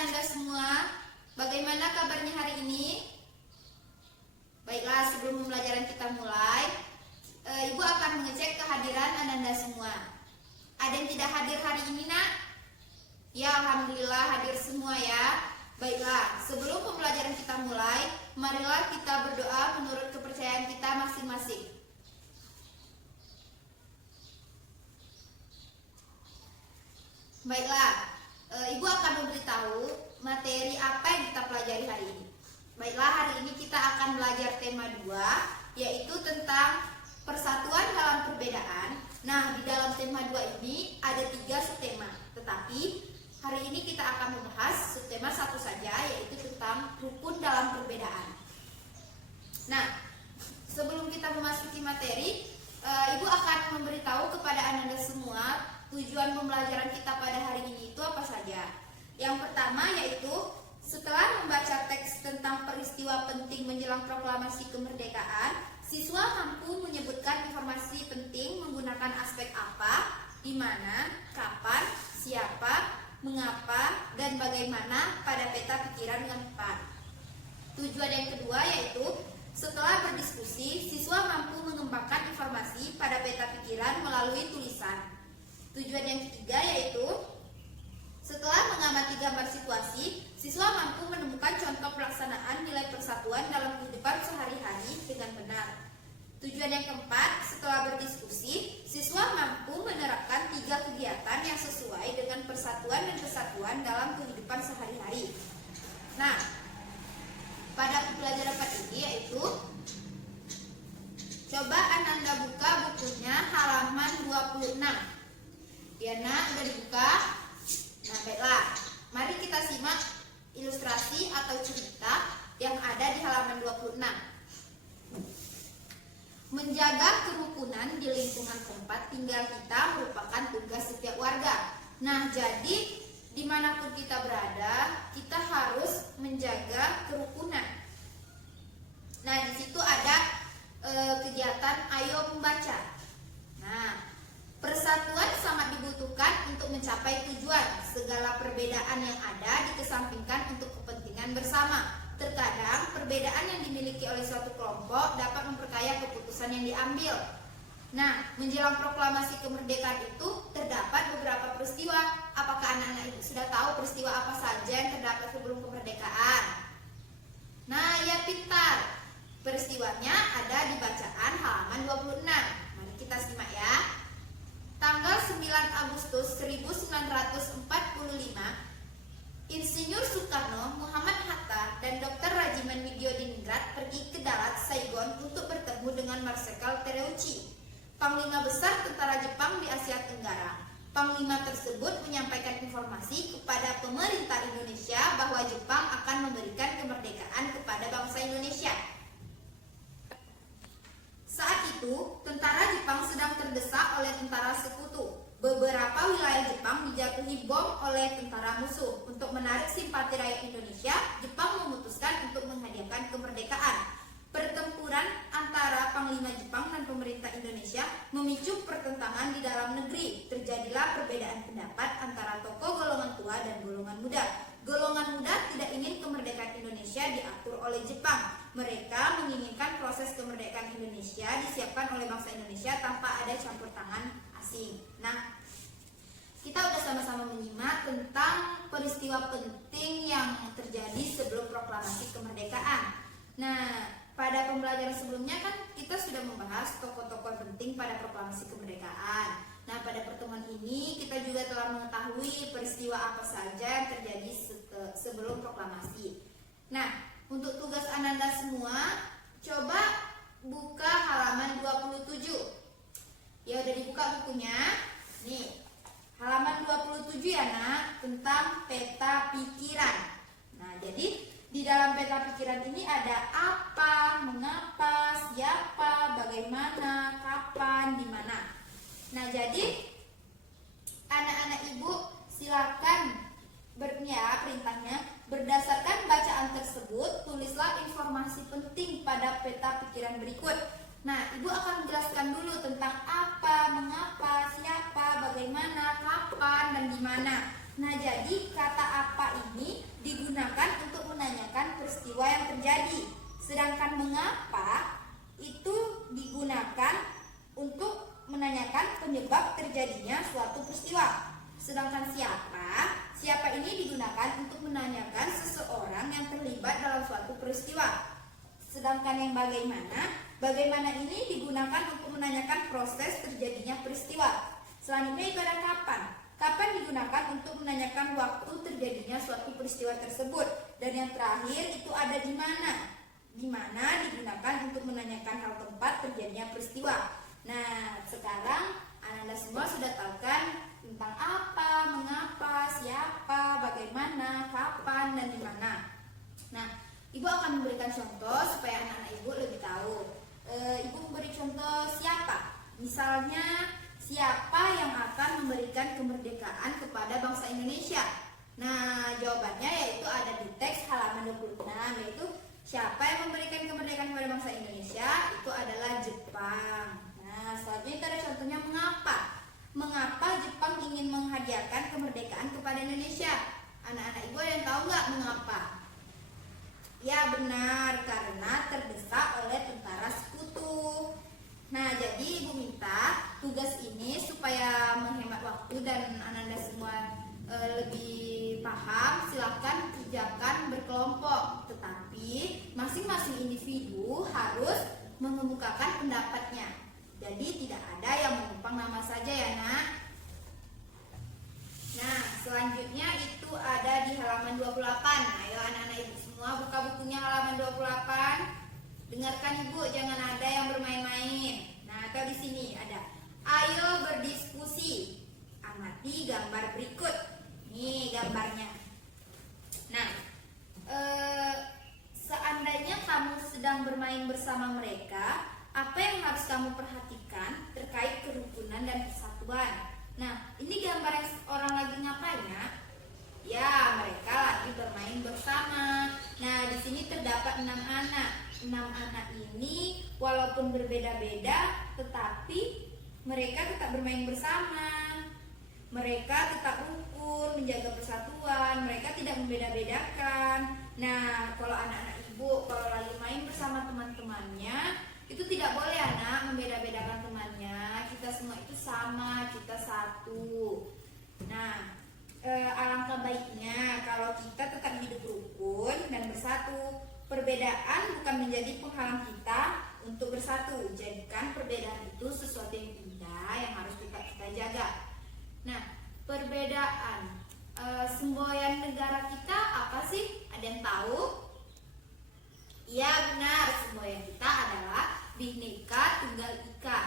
Ananda semua, bagaimana kabarnya hari ini? Baiklah, sebelum pembelajaran kita mulai, Ibu akan mengecek kehadiran Ananda semua. Ada yang tidak hadir hari ini, nak? Ya, Alhamdulillah hadir semua ya. Baiklah, sebelum pembelajaran kita mulai, marilah kita berdoa menurut kepercayaan kita masing-masing. Baiklah, Ibu akan memberitahu materi apa yang kita pelajari hari ini. Baiklah, hari ini kita akan belajar tema 2, yaitu tentang persatuan dalam perbedaan. Nah, di dalam tema 2 ini ada 3 subtema, tetapi hari ini kita akan membahas subtema 1 saja, yaitu tentang rukun dalam perbedaan. Nah, sebelum kita memasuki materi, Ibu akan memberitahu kepada Ananda semua tujuan pembelajaran kita pada hari ini itu apa saja. Yang pertama yaitu setelah membaca teks tentang peristiwa penting menjelang proklamasi kemerdekaan, siswa mampu menyebutkan informasi penting menggunakan aspek apa, di mana, kapan, siapa, mengapa, dan bagaimana pada peta pikiran yang tepat. Tujuan yang kedua yaitu setelah berdiskusi, siswa mampu mengembangkan informasi pada peta pikiran melalui tulisan. Tujuan yang ketiga yaitu setelah mengamati gambar situasi, siswa mampu menemukan contoh pelaksanaan nilai persatuan dalam kehidupan sehari-hari dengan benar. Tujuan yang keempat, setelah berdiskusi, siswa mampu menerapkan 3 kegiatan yang sesuai dengan persatuan dan kesatuan dalam kehidupan sehari-hari. Nah, pada pembelajaran ini yaitu coba Ananda buka bukunya halaman 26. Diana udah dibuka? Nah, baiklah. Mari kita simak ilustrasi atau cerita yang ada di halaman 26. Menjaga kerukunan di lingkungan tempat tinggal kita merupakan tugas setiap warga. Nah, jadi dimanapun kita berada, kita harus menjaga kerukunan. Nah, di situ ada kegiatan Ayo Membaca. Nah, persatuan sangat dibutuhkan untuk mencapai tujuan. Segala perbedaan yang ada dikesampingkan untuk kepentingan bersama. Terkadang perbedaan yang dimiliki oleh suatu kelompok dapat memperkaya keputusan yang diambil. Nah, menjelang proklamasi kemerdekaan itu terdapat beberapa peristiwa. Apakah anak-anak ibu sudah tahu peristiwa apa saja yang terdapat sebelum kemerdekaan? Nah, ya pintar. Peristiwanya ada di bacaan halaman 26. Mari kita simak ya. Tanggal 9 Agustus 1945, Insinyur Soekarno, Muhammad Hatta, dan Dr. Rajiman Widyodiningrat pergi ke Dalat, Saigon untuk bertemu dengan Marsekal Tereuchi, Panglima Besar Tentara Jepang di Asia Tenggara. Panglima tersebut menyampaikan informasi kepada pemerintah Indonesia bahwa Jepang akan memberikan kemerdekaan kepada bangsa Indonesia. Saat itu, tentara Jepang sedang terdesak oleh tentara sekutu. Beberapa wilayah Jepang dijatuhi bom oleh tentara musuh. Untuk menarik simpati rakyat Indonesia, Jepang memutuskan untuk menghadiahkan kemerdekaan. Pertempuran antara Panglima Jepang dan pemerintah Indonesia memicu pertentangan di dalam negeri. Terjadilah perbedaan pendapat antara tokoh golongan tua dan golongan muda. Golongan muda tidak ingin kemerdekaan Indonesia diatur oleh Jepang. Mereka menginginkan proses kemerdekaan Indonesia disiapkan oleh bangsa Indonesia tanpa ada campur tangan asing. Nah, kita sudah sama-sama menyimak tentang peristiwa penting yang terjadi sebelum proklamasi kemerdekaan. Nah, pada pembelajaran sebelumnya kan kita sudah membahas tokoh-tokoh penting pada proklamasi kemerdekaan. Nah, pada pertemuan ini kita juga telah mengetahui peristiwa apa saja yang terjadi sebelum proklamasi. Nah, untuk tugas Ananda semua, coba buka halaman 27. Ya, udah dibuka bukunya. Nih, halaman 27 ya nak, tentang peta pikiran. Nah, jadi di dalam peta pikiran ini ada apa, mengapa, siapa, bagaimana, kapan, di mana. Nah, jadi anak-anak ibu silakan perintahnya berdasarkan bacaan tersebut tulislah informasi penting pada peta pikiran berikut. Nah, ibu akan menjelaskan dulu tentang apa, mengapa, siapa, bagaimana, kapan, dan di mana. Nah, jadi kata apa ini Sedangkan siapa ini digunakan untuk menanyakan seseorang yang terlibat dalam suatu peristiwa. Sedangkan yang bagaimana ini digunakan untuk menanyakan proses terjadinya peristiwa. Selanjutnya itu ada kapan. Kapan digunakan untuk menanyakan waktu terjadinya suatu peristiwa tersebut. Dan yang terakhir itu ada di mana. Di mana digunakan untuk menanyakan hal tempat terjadinya peristiwa. Nah, sekarang Anda semua sudah tahu kan tentang apa, mengapa, siapa, bagaimana, kapan, dan di mana. Nah, Ibu akan memberikan contoh supaya anak-anak Ibu lebih tahu. Ibu memberi contoh siapa. Misalnya, siapa yang akan memberikan kemerdekaan kepada bangsa Indonesia? Nah, jawabannya yaitu ada di teks halaman 26, yaitu siapa yang memberikan kemerdekaan kepada bangsa Indonesia? Itu adalah Jepang. Nah, selanjutnya itu ada contohnya mengapa. Mengapa Jepang ingin menghadiahkan kemerdekaan kepada Indonesia? Anak-anak Ibu ada yang tahu nggak mengapa? Ya benar, karena terdesak oleh tentara sekutu. Nah, jadi Ibu minta tugas ini supaya menghemat waktu dan Anda semua lebih paham, silakan kerjakan berkelompok. Tetapi masing-masing individu harus mengemukakan pendapatnya. Jadi tidak ada yang menumpang nama saja ya nak. Nah, selanjutnya itu ada di halaman 28. Ayo anak-anak Ibu semua buka bukunya halaman 28. Dengarkan Ibu, jangan ada yang bermain-main. Nah, atau di sini ada ayo berdiskusi. Amati gambar berikut. Nih gambarnya. Nah, seandainya kamu sedang bermain bersama mereka, apa yang harus kamu perhatikan terkait kerukunan dan persatuan? Nah, ini gambar yang orang lagi ngapain ya? Ya, mereka lagi bermain bersama. Nah, di sini terdapat 6 anak. 6 anak ini walaupun berbeda-beda, tetapi mereka tetap bermain bersama. Mereka tetap rukun, menjaga persatuan. Mereka tidak membeda-bedakan. Nah, kalau anak-anak Ibu kalau lagi main bersama teman-temannya, itu tidak boleh anak membeda-bedakan temannya. Kita semua itu sama, kita satu. Nah, alangkah baiknya kalau kita tetap hidup rukun dan bersatu. Perbedaan bukan menjadi penghalang kita untuk bersatu. Jadikan perbedaan itu sesuatu yang indah yang harus kita jaga. Nah, perbedaan semboyan negara kita apa sih? Ada yang tahu? Iya benar, semboyan kita adalah Bhinneka Tunggal Ika.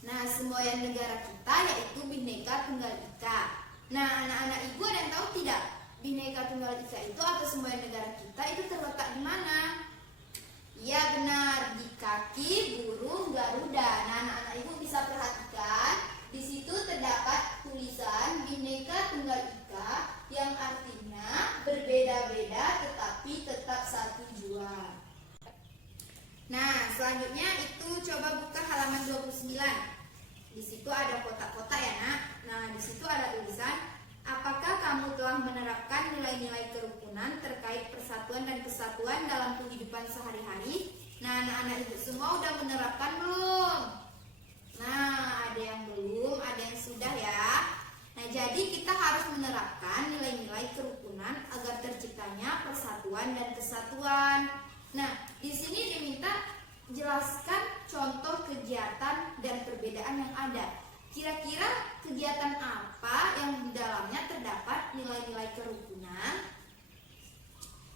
Nah, semboyan negara kita yaitu Bhinneka Tunggal Ika. Nah, anak-anak Ibu ada yang tahu tidak? Bhinneka Tunggal Ika itu atau semboyan negara kita itu terletak di mana? Iya benar, di kaki burung Garuda. Nah, anak-anak Ibu bisa perhatikan, di situ terdapat tulisan Bhinneka Tunggal Ika yang artinya berbeda-beda tetapi tetap satu jua. Nah, selanjutnya itu coba buka halaman 29. Di situ ada kotak-kotak ya, Nak. Nah, di situ ada tulisan, apakah kamu telah menerapkan nilai-nilai kerukunan terkait persatuan dan kesatuan dalam kehidupan sehari-hari? Nah, anak-anak Ibu semua udah menerapkan belum? Nah, ada yang belum, ada yang sudah ya. Nah, jadi kita harus menerapkan nilai-nilai kerukunan agar terciptanya persatuan dan kesatuan. Nah, di sini diminta jelaskan contoh kegiatan dan perbedaan yang ada. Kira-kira kegiatan apa yang di dalamnya terdapat nilai-nilai kerukunan?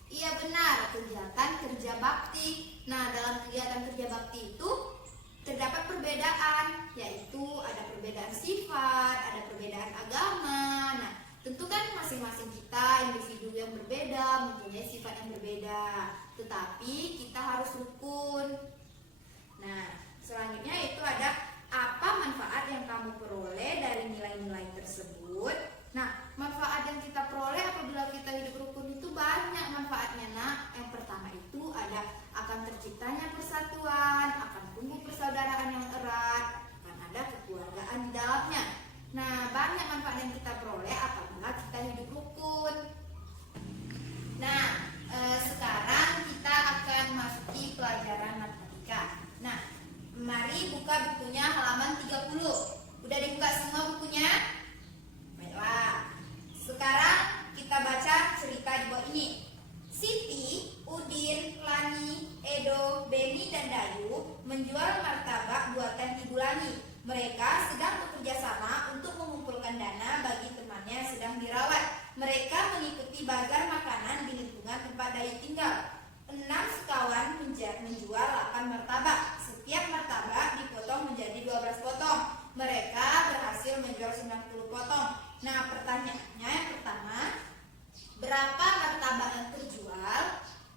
Iya benar, kegiatan kerja bakti. Nah, dalam kegiatan kerja bakti itu terdapat perbedaan, yaitu ada perbedaan sifat, ada perbedaan agama. Nah, tentu kan masing-masing kita individu yang berbeda, mempunyai sifat yang berbeda, tetapi kita harus rukun. Nah, selanjutnya itu ada apa manfaat yang kamu peroleh dari nilai-nilai tersebut. Nah, manfaat yang kita peroleh apabila kita hidup rukun itu banyak manfaatnya, Nak. Yang pertama itu ada akan terciptanya persatuan, akan tumbuh persaudaraan yang erat, akan ada kekeluargaan di dalamnya. Nah, banyak manfaat yang kita peroleh apabila kita hidup rukun. Nah, sekarang kita akan masuki pelajaran matematika. Nah, mari buka bukunya halaman 30. Udah bazar makanan di lingkungan tempat Dai tinggal. 6 sekawan menjual 8 martabak. Setiap martabak dipotong menjadi 12 potong. Mereka berhasil menjual 90 potong. Nah, pertanyaannya yang pertama, berapa martabak yang terjual?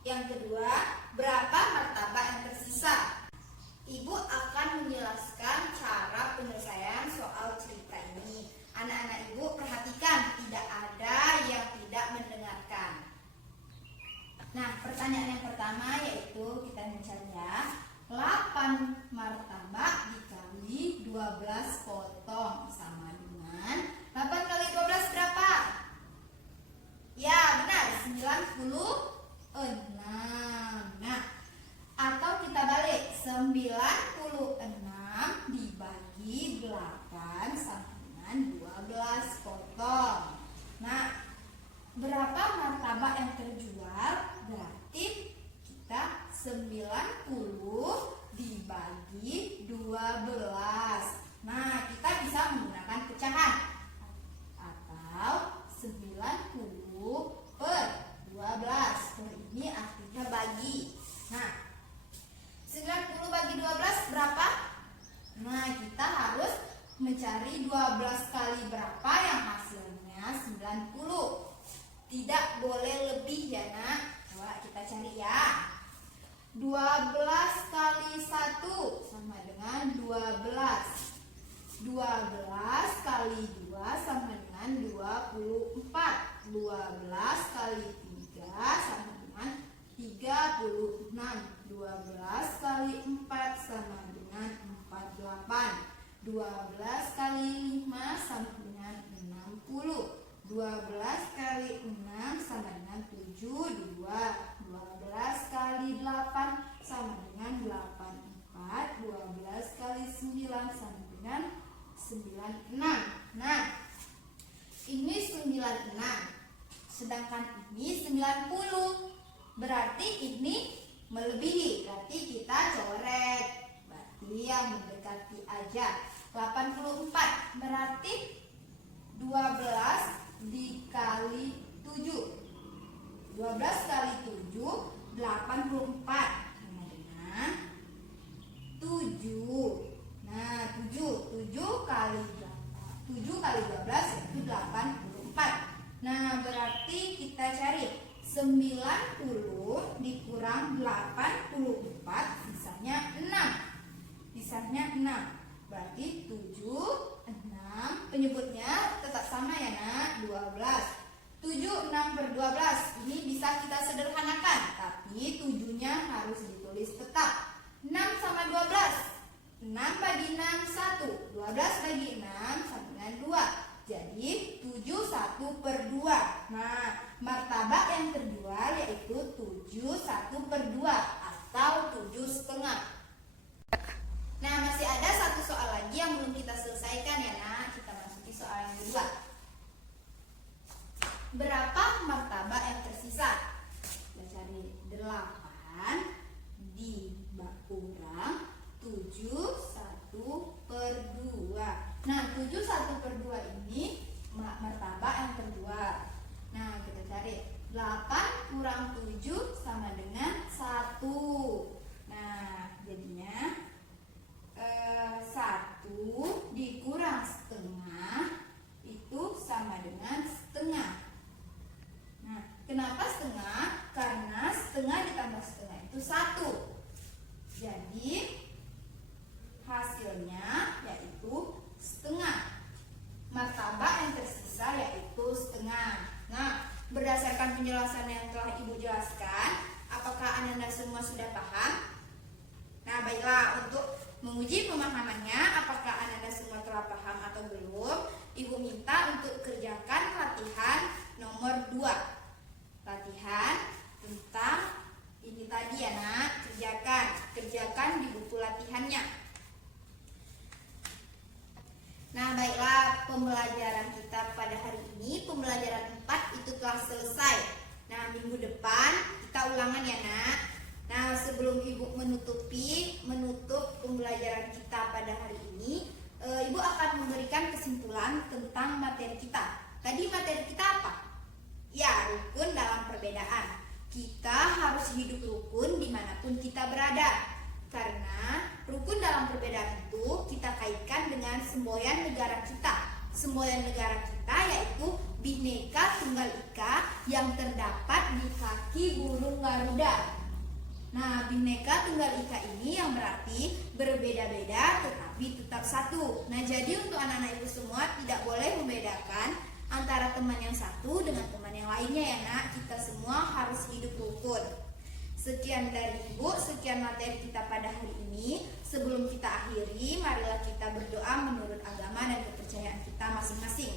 Yang kedua, berapa martabak yang tersisa? Ibu akan menjelaskan cara penyelesaian soal cerita ini. Anak-anak ibu perhatikan, tidak ada yang tidak mendengarkan. Nah, pertanyaan yang pertama yaitu kita mencari ya. 8 martabak dikali 12 potong sama dengan 8 kali 12 berapa? Ya, benar, 96. Nah, atau kita balik, 96 dibagi 8 sama dengan 12 potong. Nah, berapa martabak yang terjual? Berarti kita 90 dibagi 12. Nah, kita bisa menggunakan pecahan. Atau 90 per 12. Per ini artinya bagi. Nah, 90 bagi 12 berapa? Nah, kita harus mencari 12 kali berapa yang hasilnya 90. Tidak boleh lebih ya nak. Coba kita cari ya. 12 kali 1 sama dengan 12. 12 kali 2 sama dengan 24. 12 kali 3 sama dengan 36. 12 kali 4 sama dengan 48. 12 kali 5 sama dengan 60. 12 kali 6 sama dengan 72. 12 kali 8 sama dengan 84. 12 kali 9 sama dengan 96. Nah, ini 96. Sedangkan ini 90. Berarti ini melebihi. Berarti kita coret. Berarti yang mendekati aja. 84. Berarti 12 dikali 7. 12 kali 7 84 sama dengan 7. Nah, 7 kali berapa? 7 kali 12 itu 84. Nah, berarti kita cari 90 dikurang 84 sisanya 6. Sisanya 6. Berarti 7, 6. Penyebutnya tetap sama ya nak, 12. 7, 6 per 12. Ini bisa kita sederhanakan, tapi 7-nya harus ditulis tetap. 6 sama 12. 6 bagi 6, 1. 12 bagi 6 sama dengan 2. Jadi 7 1 per 2. Nah, martabak yang terjual yaitu 7 1 per 2 atau 7,5. Nah, masih ada satu soal lagi yang belum kita selesaikan ya nak. Kita masuki soal yang kedua. Berapa martabak yang tersisa? Kita cari 8 dikurang 7 1 per 2. Nah, 7 1 per 2 ini martabak yang terjual. Nah, kita cari 8 kurang 7 sama dengan 1. Nah, jadinya 1 dikurang setengah itu sama dengan setengah. Nah, kenapa setengah? Karena setengah ditambah setengah itu 1. Jadi hasilnya yaitu setengah. Martabak yang tersisa yaitu setengah. Nah, berdasarkan penjelasan yang telah Ibu jelaskan, apakah Anda semua sudah paham? Nah, baiklah, untuk menguji pemahamannya, apakah Anda semua telah paham atau belum, Ibu minta untuk kerjakan latihan nomor 2. Latihan tentang ini tadi ya nak, kerjakan di buku latihannya. Nah, baiklah, pembelajaran kita pada hari ini, pembelajaran 4 itu telah selesai. Nah, minggu depan kita ulangan ya nak. Nah, sebelum Ibu menutup pembelajaran kita pada hari ini, Ibu akan memberikan kesimpulan tentang materi kita. Tadi materi kita apa? Ya, rukun dalam perbedaan. Kita harus hidup rukun dimanapun kita berada. Karena rukun dalam perbedaan itu kita kaitkan dengan semboyan negara kita. Semboyan negara kita yaitu Bhinneka Tunggal Ika yang terdapat di kaki burung Garuda. Nah, Bhinneka Tunggal Ika ini yang berarti berbeda-beda tetapi tetap satu. Nah, jadi untuk anak-anak ibu semua tidak boleh membedakan antara teman yang satu dengan teman yang lainnya ya nak. Kita semua harus hidup rukun. Sekian dari ibu, sekian materi kita pada hari ini. Sebelum kita akhiri, marilah kita berdoa menurut agama dan kepercayaan kita masing-masing.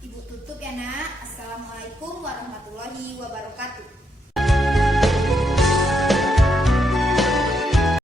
Ibu tutup ya nak. Assalamualaikum warahmatullahi wabarakatuh.